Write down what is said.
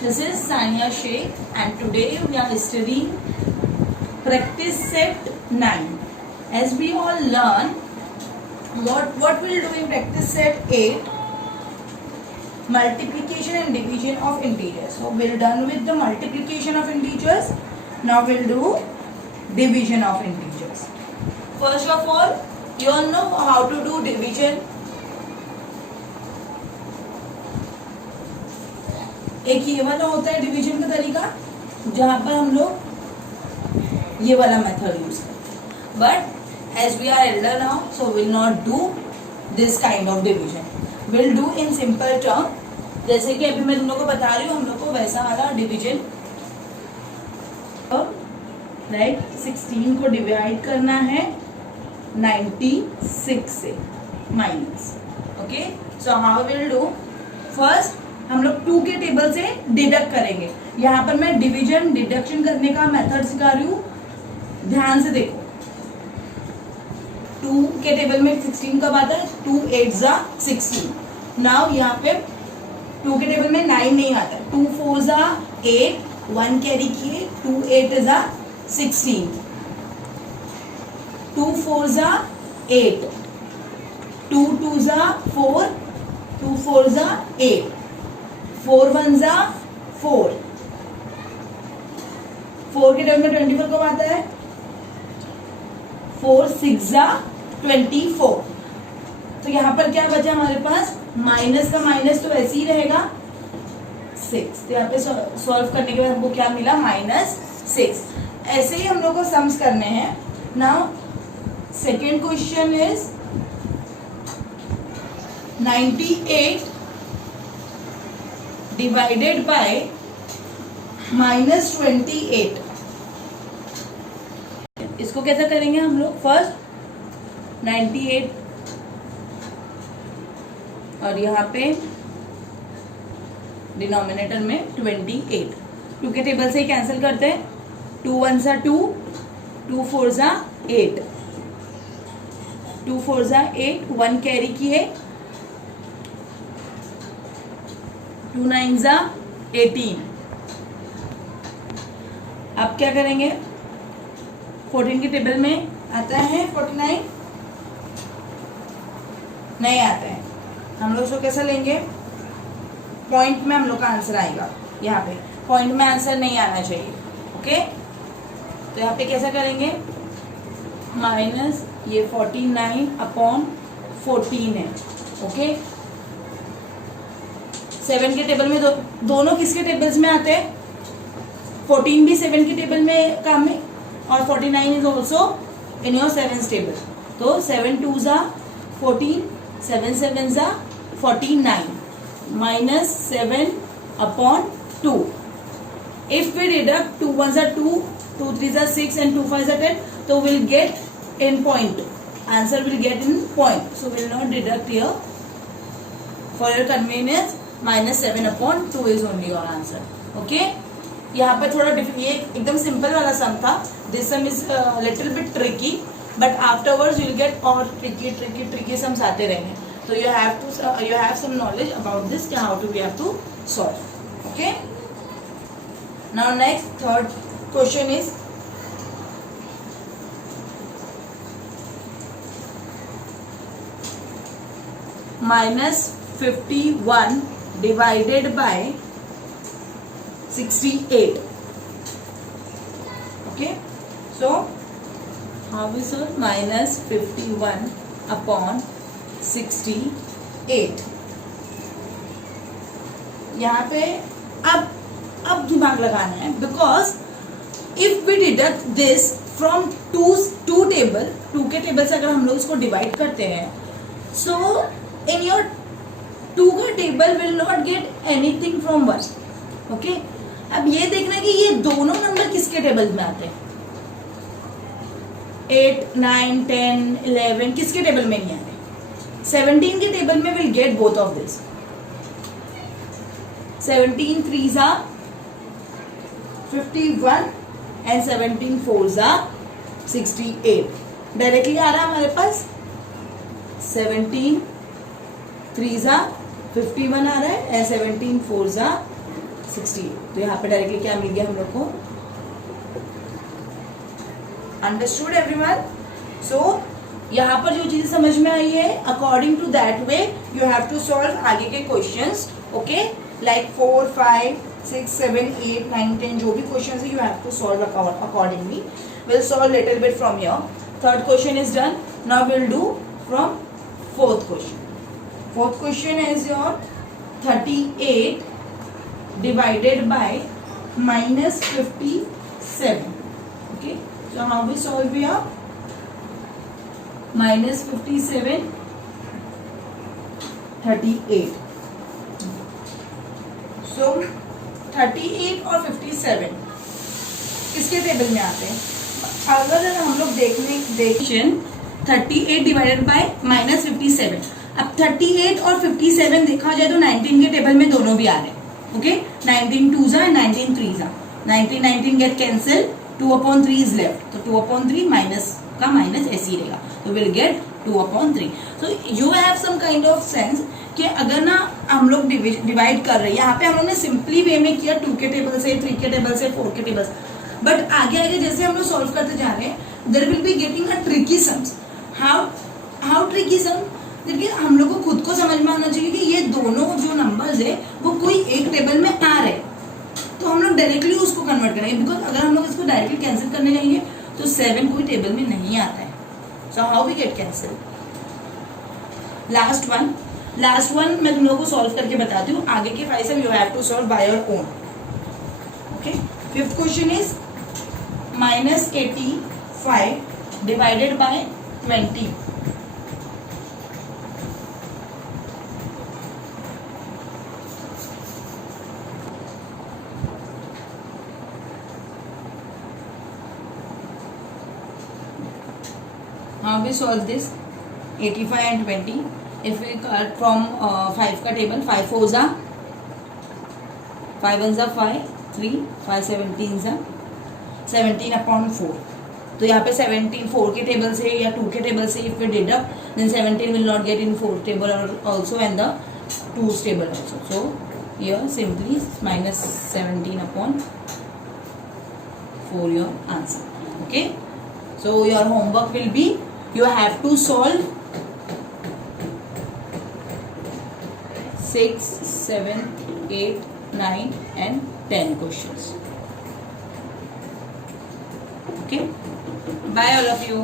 This is Sania Sheikh and today we are studying practice set 9. As we all learn what we'll do in practice set 8, multiplication and division of integers. So we're done with the multiplication of integers. Now we'll do division of integers. First of all, you all know how to do division. एक ये वाला होता है division का तरीका जहां पर हम लोग ये वाला मेथड यूज करते हैं, but as we are elder now so will not do this kind of division, will do in simple term. जैसे कि अभी मैं तुम लोग को बता रही हूँ, हम लोग को वैसा वाला डिवीजन राइट 16 को डिवाइड करना है 96 से minus. Okay, so how will do. First हम लोग 2 के टेबल से डिडक्ट करेंगे. यहाँ पर मैं डिवीजन डिडक्शन करने का मेथड सिखा रही हूँ, ध्यान से देखो. 2 के टेबल में 16 कब आता है? 2 8 जा 16. नाउ यहाँ पे 2 के टेबल में 9 नहीं आता है. 2 4 जा 8, 1 कैरी किए, 2 8 जा 16, 2 4 जा 8, 2 2 जा 4, 2 4 जा 8, 4 1 जा 4. 4 के टेबल में 24 कब आता है? 4 6 जा 24. तो यहां पर क्या बचा हमारे पास? माइनस का माइनस तो ऐसे ही रहेगा 6. तो यहाँ पे सॉल्व करने के बाद हमको क्या मिला? -6. ऐसे ही हम लोग को सम्स करने हैं. Now second question is 98 divided by -28. इसको कैसे करेंगे हम लोग? फर्स्ट 98 और यहाँ पे डिनोमिनेटर में 28. 2 के टेबल से ही कैंसिल करते हैं. 2 1 जा 2, 2 4 जा 8, 2 4 जा 8, 1 कैरी किए, 2 9 जा 18. अब क्या करेंगे? 14 के टेबल में आता है 49? नहीं आता है. हम लोग इसको कैसा लेंगे? पॉइंट में हम लोग का आंसर आएगा. यहाँ पे पॉइंट में आंसर नहीं आना चाहिए. ओके, तो यहाँ पे कैसा करेंगे? माइनस ये 49 अपॉन 14 है. ओके, 7 के टेबल में दोनों किसके टेबल्स में आते हैं? 14 भी 7 के टेबल में काम में और 49 is also in your 7 table. तो 7 2 जा 14, 7 7 जा 49, -7 अपॉन 2. इफ वी डिडक्ट 2 1 जा 2, 2 3 जा 6 and 2 5 जा 10, तो will get in point. Answer will get in point. So will not deduct here. For your convenience -7 upon 2 is only your answer. Okay, यहाँ पे थोड़ा ये एकदम सिंपल वाला सम था. This sum is little bit tricky, but afterwards you will get और tricky sums आते रहेंगे. तो you have some knowledge about this, how to we have to solve. Okay, now next third question is -51 divided by 68. Okay, so how is it? -51 upon 68. यहाँ पे अब दिमाग लगाना है, because if we deduct this from two table, 2 के table से अगर हम लोग इसको डिवाइड करते हैं, सो in your 2 का table will not get anything from 1. Okay, अब ये देखना कि ये दोनों नंबर किसके टेबल में आते हैं. 8 9 10 11 किसके टेबल में नहीं आते? 17 के टेबल में will get both of this. 17 3 जा 51 and 17 4 जा 68. डायरेक्टली आ रहा है हमारे पास. 17 3 जा 51 आ रहा है, 17 4 जा 68। तो यहाँ पे डायरेक्टली क्या मिल गया हम लोग को? Understood everyone? सो यहाँ पर जो चीजें समझ में आई है, according to that way you have to solve आगे के क्वेश्चंस. ओके, लाइक 4, 5, 6, 7, 8, 9, 10 जो भी क्वेश्चंस है you have to solve accordingly. Will solve little bit from here. Third question is done. Now will do from fourth question. Fourth question is your 38 divided by minus 57. Okay, so how we solve here? Minus 57, 38. So 38 और 57 किसके table में आते हैं? अगर हम लोग देखें 38 divided by minus 57. अब 38 और 57 देखा जाए तो 19 के टेबल में दोनों भी आ रहे हैं. ओके, 19 2 जा 19 3 जा. 19 गेट कैंसिल. 2/3 is left. तो 2/3 माइनस का माइनस ऐसे ही रहेगा. तो will get 2/3. So you have some kind of sense कि अगर ना हम लोग डिवाइड कर रहे हैं, यहाँ पे हम लोग ने सिंपली वे में किया 2 के टेबल से, 3 के टेबल से, 4 के टेबल से. बट आगे आगे जैसे हम लोग सॉल्व करते जा रहे हैं there will be getting a tricky sums. How tricky sum? देखिए हम लोग को खुद को समझ में आना चाहिए कि ये दोनों जो नंबर्स है वो कोई एक टेबल में आ रहे हैं, तो हम लोग डायरेक्टली उसको कन्वर्ट करेंगे. बिकॉज अगर हम लोग इसको डायरेक्टली कैंसिल करने जाएंगे तो 7 कोई टेबल में नहीं आता है. So how we get cancel? Last one मैं तुम लोगों को सॉल्व करके बताती हूँ. आगे के 5 सब you have to solve by your own. Okay, fifth question is minus 85 divided by 20. How we solve this? 85 and 20. If we cut from 5 का टेबल, 5 4 जा 5 1 जा 5 3 5 17 जा 17/4. तो यहाँ पे 17 4 के टेबल से या 2 के टेबल से if we deduct then 17 will not get in 4 table also and the 2's table also. So here simply minus 17/4 your answer. Okay, so your homework will be you have to solve 6, 7, 8, 9 and 10 questions. Okay, bye all of you.